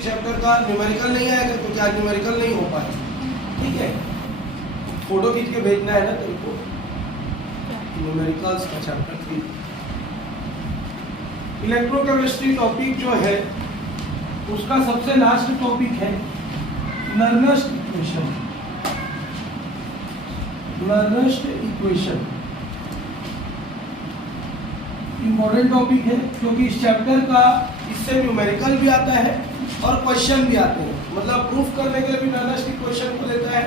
Chemistry chapter का numerical नहीं आएगा क्योंकि आज न्यूमेरिकल नहीं हो पाए, ठीक है। फोटो खींच के भेजना है ना तेरे को न्यूमेरिकल्स का चैप्टर 3। इलेक्ट्रोकेमिस्ट्री टॉपिक जो है उसका सबसे लास्ट टॉपिक है Nernst equation. Nernst equation important topic है क्योंकि इस चैप्टर का इससे न्यूमेरिकल भी आता है और क्वेश्चन भी आते हैं, मतलब प्रूफ करने के लिए भी नर्नस्ट इक्वेशन को देता है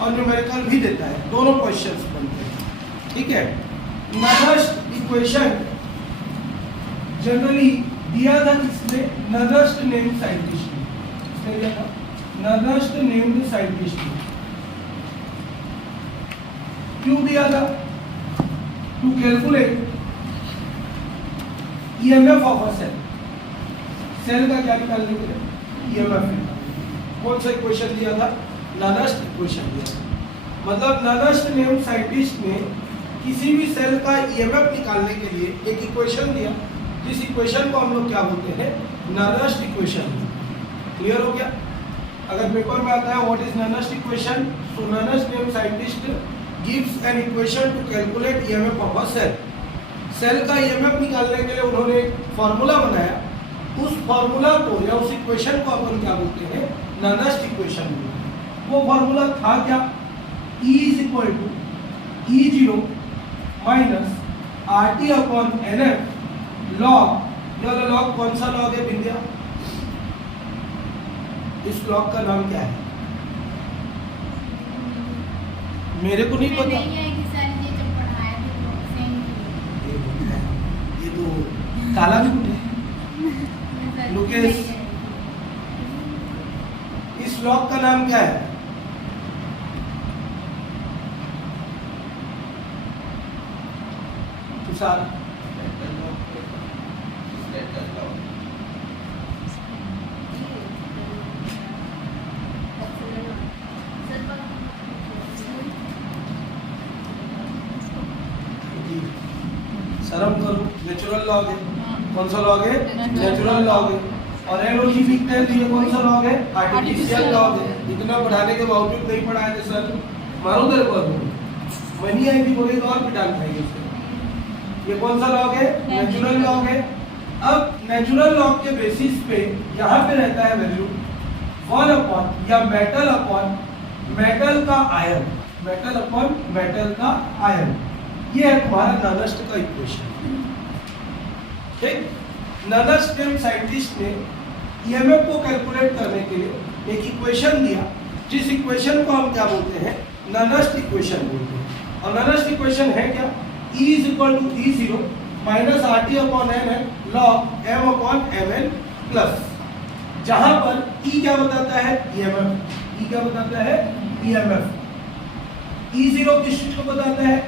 और न्यूमेरिकल भी देता है, दोनों क्वेश्चंस बनते हैं, ठीक है। नर्नस्ट इक्वेशन जनरली दिया था किसने? नर्नस्ट नेम्ड साइंटिस्ट ने दिया था, नर्नस्ट नेम्ड साइंटिस्ट ने। क्यों दिया था? To calculate EMF of a cell. Cell का क्या निकालने के लिए? EMF निकालने। कौन सा इक्वेशन दिया था? नर्नस्ट इक्वेशन दिया था। मतलब नर्नस्ट नेम्ड साइंटिस्ट ने किसी भी सेल का EMF निकालने के लिए एक इक्वेशन दिया, जिस इक्वेशन को हम लोग क्या बोलते हैं? Nernst equation. क्लियर हो गया? अगर पेपर में आता है what is Nernst equation, so Nernst named scientist gives an equation to calculate EMF of a cell. Cell का EMF निकालने के लिए उन्होंने एक फॉर्मूला बनाया, उस फॉर्मूला को या उस इक्वेशन को अपन क्या बोलते हैं? Nernst equation. वो फॉर्मूला था क्या? E is equal to E0 minus RT upon NF log. ये लॉग कौन सा लॉग है विद्या? इस लॉग का नाम क्या है? मेरे को नहीं पता। ये तो काला भी कुछ है। लुकेश, इस लॉग का नाम क्या है? तुषार, शर्म करो, नेचुरल लॉग है। कौन सा लॉग है? नेचुरल लॉग है। और एलओजी लिखते हैं तो ये कौन सा लॉग है? आर्टिफिशियल लॉग है। इतना पढ़ाने के बावजूद नहीं पढ़ाए थे सर, मारो तेरे को मैं नहीं आई थी बोले तो और पिटान खाएंगे उसके। ये कौन सा लॉग है? नेचुरल लॉग है। अब नेचुरल लॉग के बेसिस पे यहाँ पे रहता है वैल्यू 1 अपॉन या मेटल अपॉन मेटल का आयन, मेटल अपॉन मेटल का आयन। ये है तुम्हारा नर्नस्ट का इक्वेशन, ठीक। नर्नस्ट नेम्ड साइंटिस्ट ने EMF को कैलकुलेट करने के लिए एक इक्वेशन दिया, जिस इक्वेशन को हम क्या बोलते हैं? नर्नस्ट इक्वेशन बोलते हैं। और नर्नस्ट इक्वेशन है क्या? E is equal to E0 minus RT upon NF log M upon MN plus, जहां पर E क्या बताता है? EMF। E क्या बताता है? EMF। E0 किस चीज को बताता है?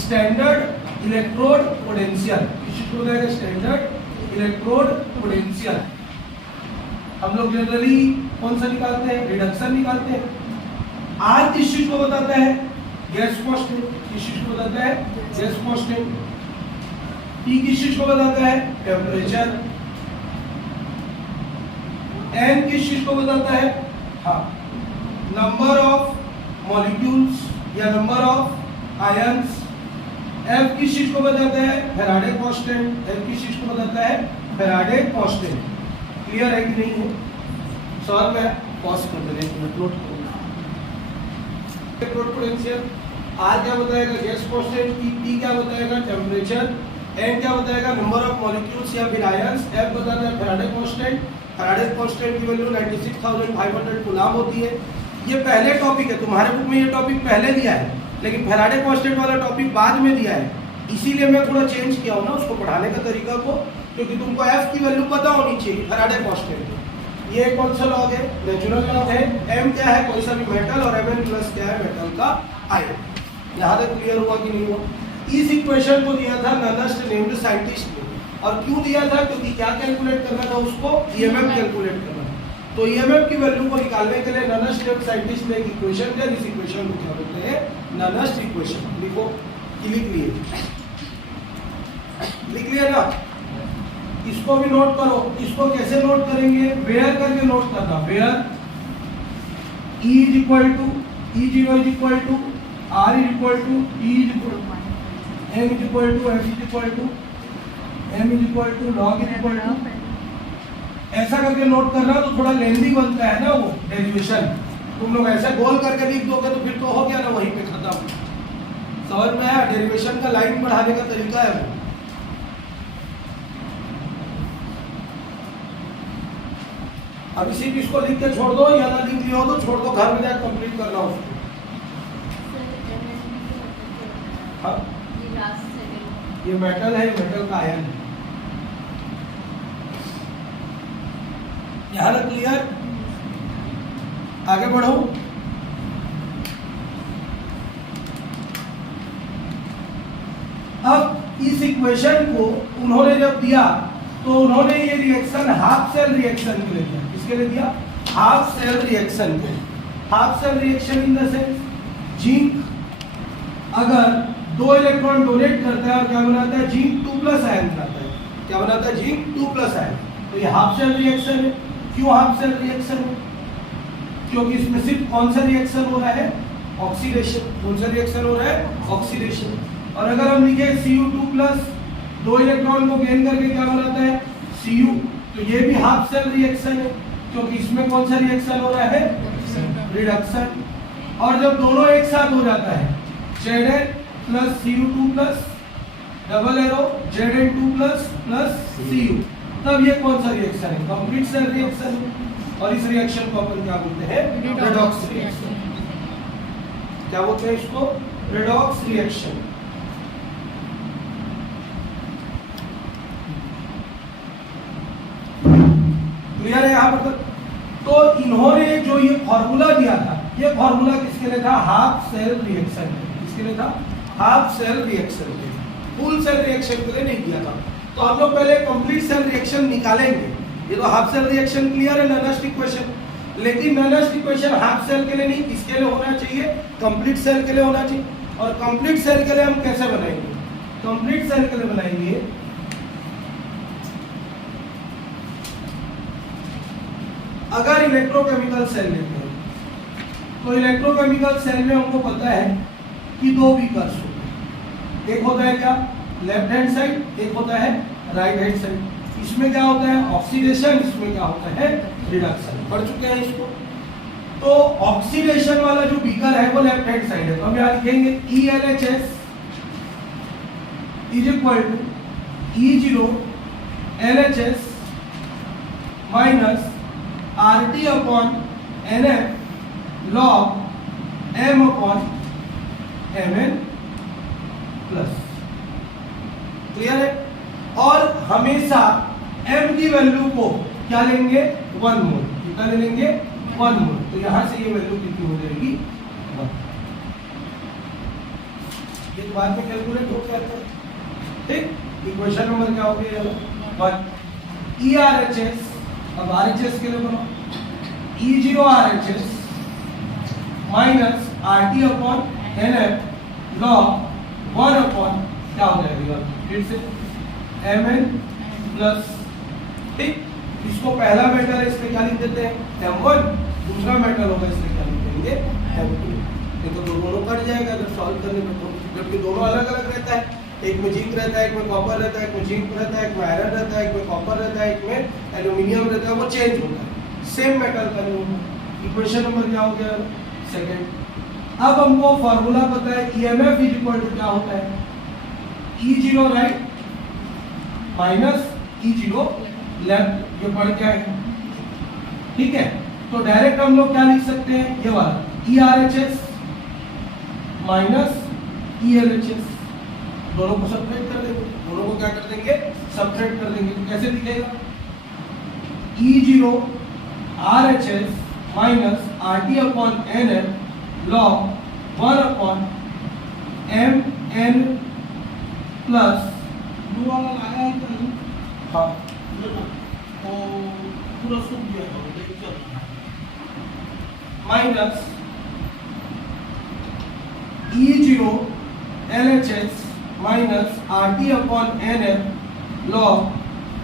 Standard electrode potential. किस चीज को बताएगा? Standard electrode potential. हम लोग जनरली कौन सा निकालते हैं? रिडक्शन निकालते हैं। R किस चीज को बताता है? Gas constant. किस चीज को बताता है? Gas constant. T किस चीज को बताता है? टेम्परेचर। N किस चीज को बताता है? हाँ, नंबर ऑफ मॉलिक्यूल्स या नंबर ऑफ आयंस। F किस चीज को बताता है? Faraday constant. F किस चीज को बताता है? Faraday constant. क्लियर है कि नहीं है? सॉल्व है, पॉज कर दे, एक मिनट नोट करूंगा। इलेक्ट्रोड पोटेंशियल R क्या बताएगा? Gas constant. T क्या बताएगा? टेम्परेचर। N क्या बताएगा? नंबर ऑफ मॉलिक्यूल्स या फिर आयंस। F बताता है फैराडे कांस्टेंट। फैराडे कांस्टेंट की वैल्यू 96,500 कूलम होती है। ये पहले टॉपिक है, तुम्हारे बुक में ये टॉपिक पहले दिया है, लेकिन फैराडे कांस्टेंट वाला टॉपिक बाद में दिया है, इसीलिए मैं थोड़ा चेंज किया हूं ना उसको पढ़ाने का तरीका को, क्योंकि तुमको F की वैल्यू पता होनी चाहिए फैराडे कांस्टेंट। ये कौन सा लॉग है? नेचुरल लॉग है। M क्या है? कोई सा भी मेटल, और Mn प्लस क्या है? मेटल का आयन। यहाँ तक क्लियर हुआ कि नहीं हुआ? इस इक्वेशन को दिया था नर्नस्ट नेम्ड साइंटिस्ट ने। और क्यों दिया था? क्योंकि क्या कैलकुलेट करना था उसको? EMF कैलकुलेट करना। तो EMF की वैल्यू को निकालने के लिए नर्नस्ट नेम्ड साइंटिस्ट ने एक इक्वेशन दिया, जिस इक्वेशन को क्या बोलते हैं? Nernst equation. लिखो, लिख लिए ना? इसको भी नोट करो। इसको कैसे नोट करेंगे? वेयर करके नोट करना। Where E is equal to E0 is equal to R is equal to E is equal to M is equal to F is equal to M is equal to log is equal to. ऐसा करके note करना तो थोड़ा लेंदी बनता है ना वो derivation. तुम लोग ऐसे गोल करके लिख दोगे तो फिर तो हो गया ना वहीं पे खत्म। समझ में आया? डेरिवेशन का लाइन बढ़ाने का तरीका है वो। अभी सिर्फ इसको लिख के छोड़ दो, या ना लिख लिया हो तो छोड़ दो, घर में जाकर कंप्लीट करना उसको। हाँ? ये मेटल है, मेटल का आयन है। यहाँ तक क्लियर? आगे बढ़ो। अब इस इक्वेशन को उन्होंने जब दिया तो उन्होंने ये रिएक्शन हाफ सेल रिएक्शन के लिए दिया। किसके लिए दिया? हाफ सेल रिएक्शन के लिए। Half cell reaction in the sense zinc अगर 2 इलेक्ट्रॉन डोनेट करता है और क्या बनाता है? जिंक 2+ आयन बनाता है। क्या बनाता है? Zinc 2+ ion. तो ये हाफ सेल रिएक्शन है। क्यों हाफ सेल रिएक्शन है? क्योंकि इसमें सिर्फ कौन सा रिएक्शन हो रहा है? ऑक्सीडेशन। कौन सा रिएक्शन हो रहा है? ऑक्सीडेशन। और अगर हम लिखे Cu2+, 2 इलेक्ट्रॉन को गेन करके क्या बनाता है? Cu। तो ये भी हाफ सेल रिएक्शन है, क्योंकि इसमें कौन सा रिएक्शन हो रहा है? रिडक्शन। और जब दोनों एक साथ हो जाता है Zn plus Cu2+ double arrow Zn2+ Cu, तब ये कौन सा रिएक्शन है? कंप्लीट सेल रिएक्शन है। और इस रिएक्शन को अपन क्या बोलते हैं? Redox reaction. क्या बोलते हैं इसको? Redox reaction. क्लियर है यहाँ पर? तो इन्होंने जो ये फॉर्मूला दिया था, ये फॉर्मूला किसके लिए था? Half cell reaction. किसके लिए था? हाफ सेल रिएक्शन के लिए। फुल सेल रिएक्शन के लिए नहीं दिया था। तो हम लोग पहले कंप्लीट सेल रिएक्शन निकालेंगे। ये तो हाफ सेल रिएक्शन क्लियर है, नॉनेस्ट इक्वेशन। लेकिन नॉनेस्ट इक्वेशन हाफ सेल के लिए नहीं, किसके लिए होना चाहिए? कंप्लीट सेल के लिए होना चाहिए। और कंप्लीट सेल के लिए हम कैसे बनाएंगे? कंप्लीट सेल के लिए बनाएंगे अगर इलेक्ट्रोकेमिकल सेल लेते हैं तो इलेक्ट्रोकेमिकल सेल में हमको पता है कि 2 वीकर्स होते हैं। एक होता है क्या? लेफ्ट हैंड साइड, एक होता है राइट हैंड साइड। इसमें क्या होता है? ऑक्सीडेशन। इसमें क्या होता है? रिडक्शन। पढ़ चुके हैं इसको। तो ऑक्सीडेशन वाला जो बीकर है वो लेफ्ट हैंड साइड है। तो हम यहाँ लिखेंगे ELHS is equal to E0 LHS minus RT upon NF log M upon Mn plus. Clear है? और हमेशा M की वैल्यू को क्या लेंगे? 1 मोल। कितना ले लेंगे? 1 मोल। तो यहां से ये वैल्यू कितनी हो जाएगी? 1। ये बाद में कैलकुलेट हो जाता है। ठीक? इक्वेशन नंबर क्या हो गया? 1 ERHS। अब RHS के लिए बनाओ E0 RHS minus RT upon NF log 1 upon क्या हो जाएगा? फिर से Mn प्लस। ठीक? इसको पहला मेटल है, इसमें क्या लिख देते हैं? M1। दूसरा मेटल होगा, इसमें क्या लिख देंगे? M2। ये तो दोनों कट जाएगा अगर सॉल्व करने में, तो जबकि दोनों अलग अलग रहता है। एक में जिंक रहता है, एक में कॉपर रहता है, एक में जिंक रहता है, एक में आयरन रहता है, एक में कॉपर रहता है, एक में एल्यूमिनियम रहता है। वो चेंज होता है, सेम मेटल का नहीं होता। इक्वेशन नंबर क्या हो गया? 2। अब हमको फॉर्मूला पता है EMF इज इक्वल टू क्या होता है? E0 right minus E0 left. ये बढ़ क्या है? ठीक है? तो डायरेक्ट हम लोग क्या लिख सकते हैं? ये वाला ERHS माइनस ELHS। दोनों को सब्ट्रैक्ट कर देंगे। दोनों को क्या कर देंगे? सब्ट्रैक्ट कर देंगे। तो कैसे दिखेगा? E0 RHS minus RT upon NF log 1 upon Mn plus blue वाला लगाया है कि नहीं? हाँ तो पूरा सूख गया था, लेकिन चल minus E0 LHS minus RT upon NF log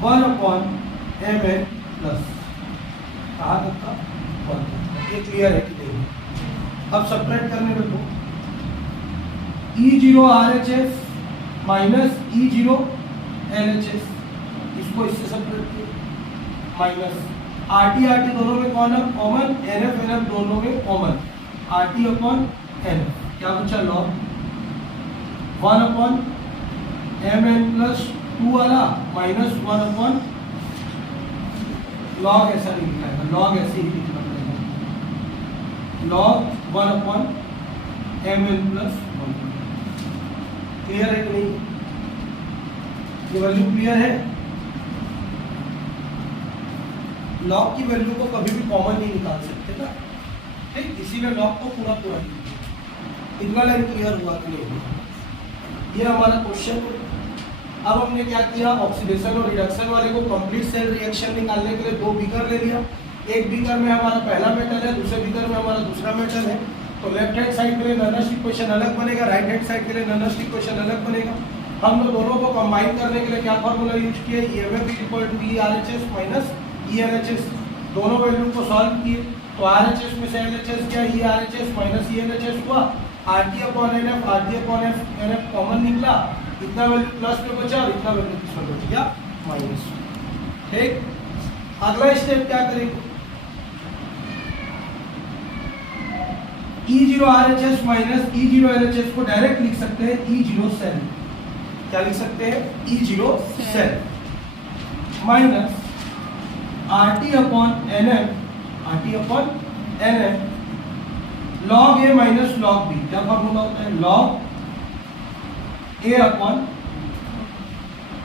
1/mn plus, कहाँ तक का 1 तक। ये क्लियर है कि नहीं? अब सब्ट्रैक्ट करने में तो E0 RHS minus E0 LHS, इसको इससे सब्ट्रैक्ट किया, माइनस RT दोनों में कॉमन, NF दोनों में कॉमन, RT अपॉन NF क्या बचा, लॉग 1/mn प्लस 2 वाला माइनस 1/, लॉग ऐसा नहीं लिखा है, लॉग ऐसे ही लिखना पड़ेगा, लॉग 1/mn प्लस 1। क्लियर है कि नहीं? ये वैल्यू क्लियर है? लॉग की वैल्यू को कभी भी कॉमन नहीं निकाल सकते ना, ठीक, इसीलिए लॉग को पूरा पूरा लिखिए। इतना लाइन क्लियर हुआ कि नहीं? ये हमारा क्वेश्चन। अब हमने क्या किया, ऑक्सीडेशन और रिडक्शन वाले को कंप्लीट सेल रिएक्शन निकालने के लिए 2 बीकर ले लिया। एक बीकर में हमारा पहला मेटल है, दूसरे बीकर में हमारा दूसरा मेटल है। तो लेफ्ट हैंड साइड के लिए नॉनस्ट इक्वेशन अलग बनेगा, राइट हैंड साइड के लिए नॉनस्ट इक्वेशन अलग बनेगा। हम लोग दोनों को कंबाइन करने के लिए क्या फॉर्मूला यूज किया, EMF = ERHS माइनस ELHS। दोनों वैल्यू को सॉल्व किए तो RHS में से LHS क्या, ERHS माइनस ELHS हुआ, RT/NF RT/NF कॉमन निकला, इतना वैल्यू प्लस में बचा और इतना वैल्यू किसमें बच गया, माइनस। ठीक, अगला स्टेप क्या करेंगे, E0 RHS minus E0 LHS को डायरेक्ट लिख सकते हैं E0 सेल, क्या लिख सकते हैं, E0 cell minus RT/NF log A minus log B, क्या फॉर्मूला होता है, log A अपॉन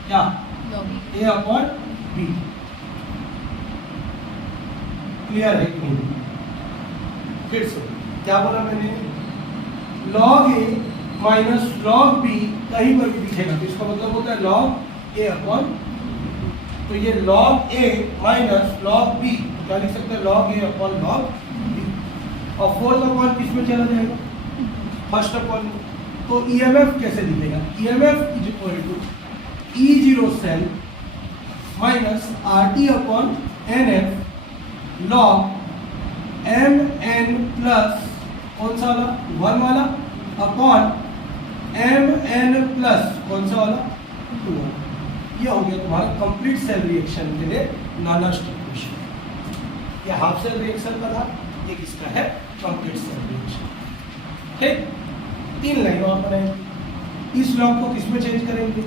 क्या, A अपॉन B। क्लियर है कि नहीं? फिर से क्या बोला मैंने, log A minus log B कहीं पर भी दिखेगा तो इसका मतलब होता है log A अपॉन, तो ये log A minus log B क्या लिख सकते हैं, log A upon log B। और फोर्थ अपॉन किस में चला जाएगा, फर्स्ट अपॉन। तो EMF कैसे दिखेगा, EMF = E0 cell minus RT/NF log MN plus कौन सा वाला, 1 वाला अपॉन MN प्लस कौन सा वाला, 2 वाला। ये हो गया तुम्हारा कंप्लीट सेल रिएक्शन के लिए नॉनस्ट इक्वेशन। ये हाफ सेल रिएक्शन का था, ये किसका है, कंप्लीट सेल रिएक्शन। ठीक, 3 लाइन और बनाएंगे। इस लॉग को किस में चेंज करेंगे,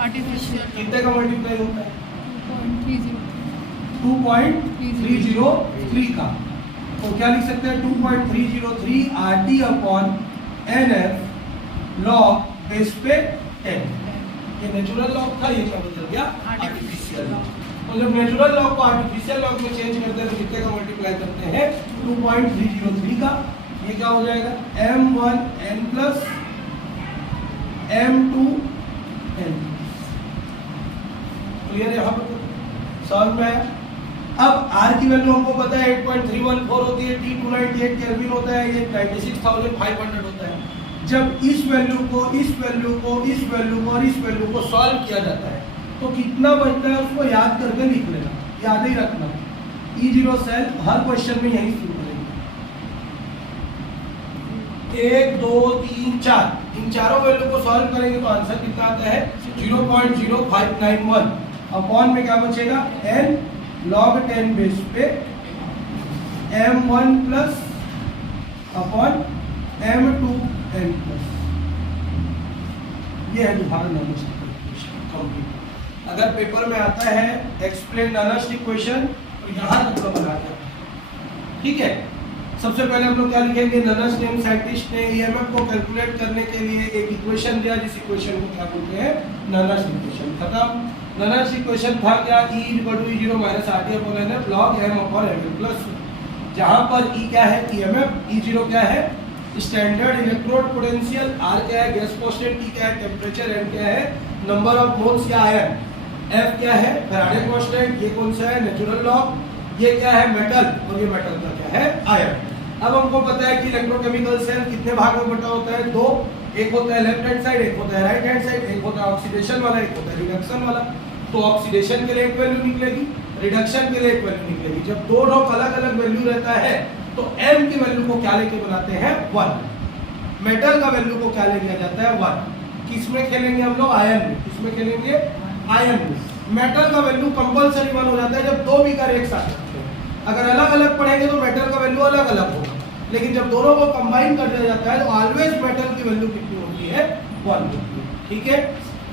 आर्टिफिशियल, कितने का मल्टीप्लाई होता है, 2.303 का। तो क्या लिख सकते हैं, 2.303 RT/NF log बेस पे 10। ये नेचुरल लॉग था, ये क्या बदल गया, आर्टिफिशियल लॉग। तो जब नेचुरल लॉग को आर्टिफिशियल लॉग में चेंज करते हैं तो कितने का मल्टीप्लाई करते हैं, 2.303 का। ये क्या हो जाएगा, M1n प्लस M2n। क्लियर है, यहाँ पर सॉल्व में आया। अब R की वैल्यू हमको पता है 8.314 होती है, T298 केल्विन होता है, ये 96,500 होता है। जब इस वैल्यू को इस वैल्यू को इस वैल्यू को और इस वैल्यू को सॉल्व किया जाता है तो कितना बचता है उसको याद करके लिख लेना, याद ही रखना। E0 सेल हर क्वेश्चन में यही शुरू करेंगे, 1 2 3 4, इन चारों वैल्यू को सॉल्व करेंगे तो आंसर कितना आता है, 0.0591 अपॉन में क्या बचेगा, n log 10 बेस पे M1 plus upon M2n plus. ये है तुम्हारा नॉनस्ट इक्वेशन कंप्लीट। अगर पेपर में आता है एक्सप्लेन नॉनस्ट इक्वेशन तो यहाँ तक का बना दिया, ठीक है। सबसे पहले हम लोग क्या लिखेंगे, नॉनस्ट नेम साइंटिस्ट ने EMF को कैलकुलेट करने के लिए एक इक्वेशन दिया, जिस इक्वेशन को क्या बोलते हैं, नॉनस्ट इक्वेशन। खत्म। नॉनस्ट इक्वेशन था क्या, E=E0 minus RT/NF log M/MN plus, जहाँ पर E क्या है, EMF, E0 क्या है, स्टैंडर्ड इलेक्ट्रोड पोटेंशियल, R क्या है, गैस कांस्टेंट, T क्या है, टेम्परेचर, M क्या है, नंबर ऑफ मोल्स या आयन, F क्या है, फैराडे कांस्टेंट, ये कौन सा है, नेचुरल लॉग, ये क्या है, मेटल, और ये मेटल का क्या है, आयन। अब हमको पता है कि इलेक्ट्रोकेमिकल सेल कितने भाग में बटा होता है, 2, एक होता है लेफ्ट हैंड साइड, एक होता है राइट हैंड साइड, एक होता है ऑक्सीडेशन वाला, एक होता है रिडक्शन वाला। तो ऑक्सीडेशन के लिए एक वैल्यू निकलेगी, रिडक्शन के लिए एक वैल्यू निकलेगी। जब दो अलग अलग वैल्यू रहता है तो m की वैल्यू को क्या लेके बनाते हैं 1, मेटल का वैल्यू को क्या ले लिया जाता है 1। किसमें खेलेंगे हम लोग आयन में, किसमें खेलेंगे आयन में। मेटल का वैल्यू कंपलसरी 1 हो जाता है जब दो बीकर एक साथ रखते हैं। अगर अलग अलग पढ़ेंगे तो मेटल का वैल्यू अलग अलग होगा, लेकिन जब दोनों को कंबाइन कर दिया जाता है तो ऑलवेज मेटल की वैल्यू कितनी होती है 1 होती है। ठीक है,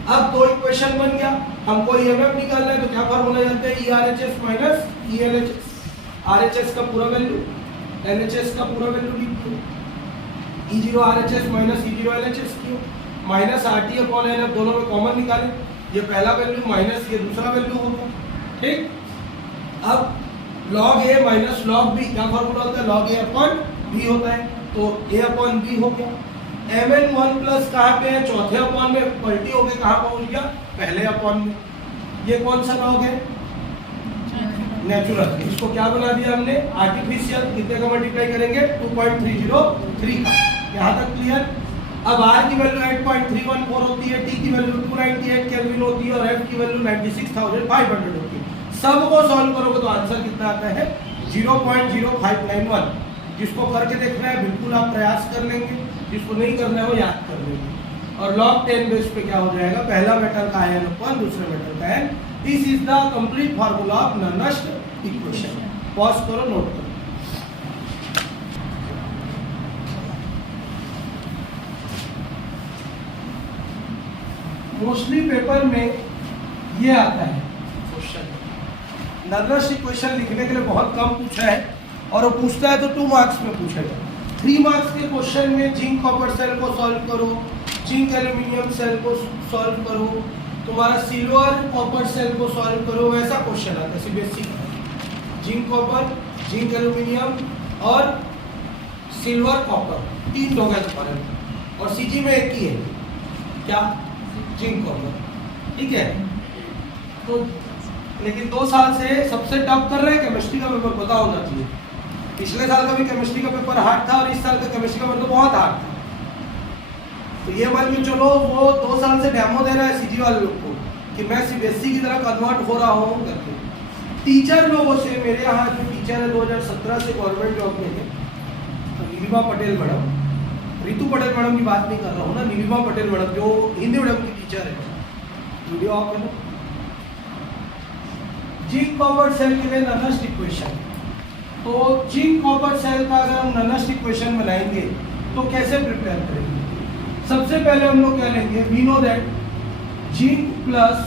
अब दो इक्वेशन बन गया, हमको ईएमएफ निकालना है तो क्या फार्मूला जानते हैं ERHS माइनस ELHS। RHS का पूरा वैल्यू, LHS का पूरा वैल्यू लिख दो, E0 RHS minus E0 LHS क्यों, माइनस RT अपॉन LF दोनों में कॉमन निकालें, ये पहला वैल्यू माइनस ये दूसरा वैल्यू होगा। ठीक, अब log A minus log B क्या फार्मूला होता है log A अपॉन B होता है, तो A अपॉन B हो गया। Mn1 प्लस कहाँ पे है, चौथे अपॉन में पलटी होके कहाँ पहुंच गया पहले अपॉन में। ये कौन सा लॉग है नेचुरल, इसको क्या बना दिया हमने आर्टिफिशियल। कितने का मल्टीप्लाई करेंगे 2.303 का, यहाँ तक क्लियर। अब R की वैल्यू 8.314 होती है, T की वैल्यू 298 केल्विन होती है और F की वैल्यू 96,500 होती है। सबको सॉल्व करोगे तो आंसर कितना आता है 0.0591। जिसको करके देखना है बिल्कुल आप प्रयास कर लेंगे, जिसको नहीं करना है वो याद कर लेंगे। और log 10 बेस पे क्या हो जाएगा, पहला मेटल का आयन अपन दूसरे मेटल का आयन। This is the complete formula of Nernst equation. Pause करो, नोट करो। मोस्टली पेपर में ये आता है क्वेश्चन, ननस्ट इक्वेशन लिखने के लिए बहुत कम पूछा है, और वो पूछता है तो 2 मार्क्स में पूछेगा। 3 मार्क्स के क्वेश्चन में जिंक कॉपर सेल को सॉल्व करो, जिंक एल्यूमिनियम सेल को सॉल्व करो, तुम्हारा सिल्वर कॉपर सेल को सॉल्व करो, वैसा क्वेश्चन आता है सीबीएसई का। जिंक कॉपर, जिंक एल्यूमिनियम और सिल्वर कॉपर 3 लोग हैं तुम्हारे, और सीजी में एक ही है क्या, जिंक कॉपर। ठीक है, तो लेकिन 2 साल से सबसे टफ कर रहे हैं केमिस्ट्री का पेपर, पता होना चाहिए। पिछले साल का भी केमिस्ट्री का पेपर हार्ड था और इस साल का केमिस्ट्री का पेपर तो बहुत हार्ड था। तो ये मान के चलो वो 2 साल से डेमो दे रहा है सीजी वाले लोग को कि मैं सीबीएसई की तरह कन्वर्ट हो रहा हूँ करके। टीचर लोगों से, मेरे यहाँ जो टीचर है 2017 से गवर्नमेंट जॉब में है, तो नीलिमा पटेल मैडम, रितु पटेल मैडम की बात नहीं कर रहा हूँ ना, नीलिमा पटेल मैडम जो हिंदी मीडियम की टीचर है, वीडियो ऑफ है ना। जिंक कॉपर सेल के लिए ननस्ट इक्वेशन, तो जिंक कॉपर सेल का अगर हम ननस्ट इक्वेशन बनाएंगे तो कैसे प्रिपेयर करेंगे। सबसे पहले हम लोग क्या लेंगे, we know that zinc plus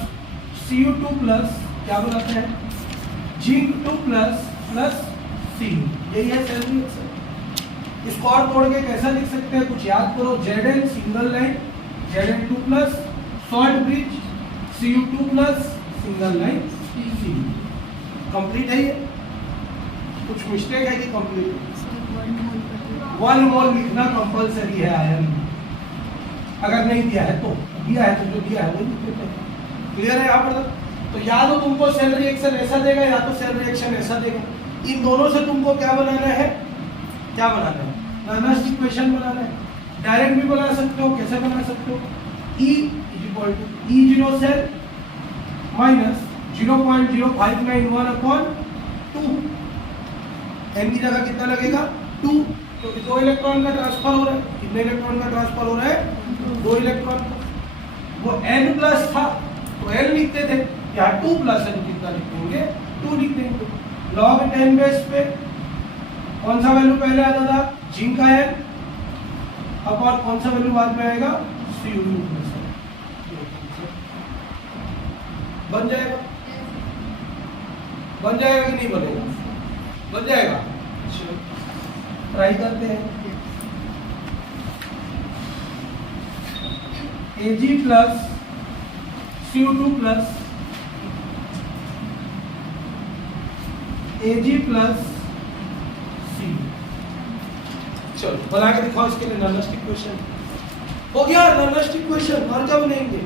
Cu2 plus क्या बनाते हैं, जिंक 2 प्लस प्लस Cu, यही है सेल रिएक्शन। इसको और तोड़ के कैसा लिख सकते हैं, कुछ याद करो। Zn single line, Zn2 plus short bridge, Cu2 plus single line Cu। Complete है ये, कुछ मिस्टेक है कि कंप्लीट। 1 मोल लिखना कंपलसरी है आयन, अगर नहीं दिया है तो, दिया है तो जो दिया है वही लिख देते हैं। क्लियर है यहाँ पर? तो या तो तुमको सेल रिएक्शन ऐसा देगा या तो सेल रिएक्शन ऐसा देगा। इन दोनों से तुमको क्या बनाना है, क्या बनाना है, ननस्ट इक्वेशन बनाना है। डायरेक्ट भी बना सकते हो, कैसे बना सकते हो, E = E0 cell minus 0.0591 upon 2। n की जगह कितना लगेगा 2, क्योंकि 2 इलेक्ट्रॉन का ट्रांसफर हो रहा है। कितने इलेक्ट्रॉन का ट्रांसफर हो रहा है 2 इलेक्ट्रॉन का। वो n प्लस था तो n लिखते थे, यहाँ 2 प्लस है तो कितना लिख देंगे 2 लिख देंगे। log 10 बेस पे कौन सा वैल्यू पहले आता था, जिंक आयन, अपॉन कौन सा वैल्यू बाद में आएगा Cu2 प्लस। बन जाएगा, बन जाएगा कि नहीं बनेगा, बन जाएगा। ट्राई करते हैं। Ag plus Cu2 plus Ag plus Cu। चलो बना के दिखाओ इसके लिए ननस्ट इक्वेशन। हो गया ननस्ट इक्वेशन, और क्या बनेंगे,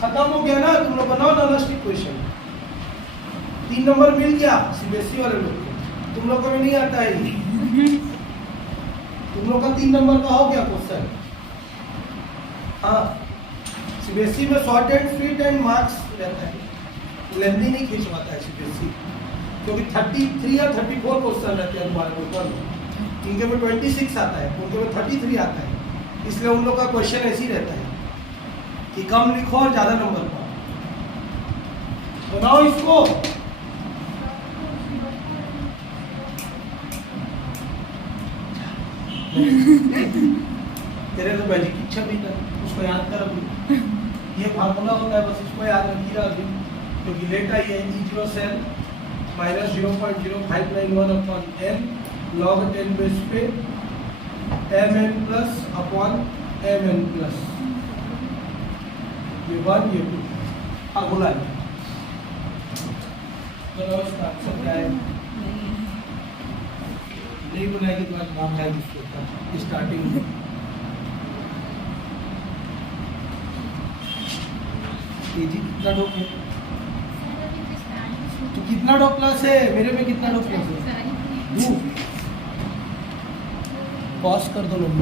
खत्म हो गया ना। तुम लोग बनाओ ननस्ट इक्वेशन। 3 नंबर मिल गया सीबीएसई वाले लोग को, तुम लोग को भी नहीं आता है। तुम लोग का 3 नंबर का हो गया क्वेश्चन। हाँ सीबीएसई में short and sweet and marks रहता है, लेंथी नहीं खिंचवाता है सीबीएसई, क्योंकि 33 या 34 क्वेश्चन रहते हैं तुम्हारे पेपर में, इनके में 26 आता है, उनके में 33 आता है, इसलिए उन लोग का क्वेश्चन ऐसे ही रहता है कि कम लिखो और ज़्यादा नंबर पाओ। बनाओ इसको। तेरे तो मैजिक की छवि था, उसको याद कर अभी, ये फार्मूला होता है, बस इसको याद रखिएगा अभी, क्योंकि लेट आई है E0 cell minus 0.0591 upon n log 10 base पे mn plus upon mn plus, ये 1 ये 2 फार्मूला है। चलो इसका आंसर क्या है? नहीं बनाएगी तो आज नाम जाएगी इसके स्टार्टिंग में। जी कितना डो है? तो कितना डो प्लस है? मेरे में कितना डो प्लस है? 2। पॉज कर दो लोग।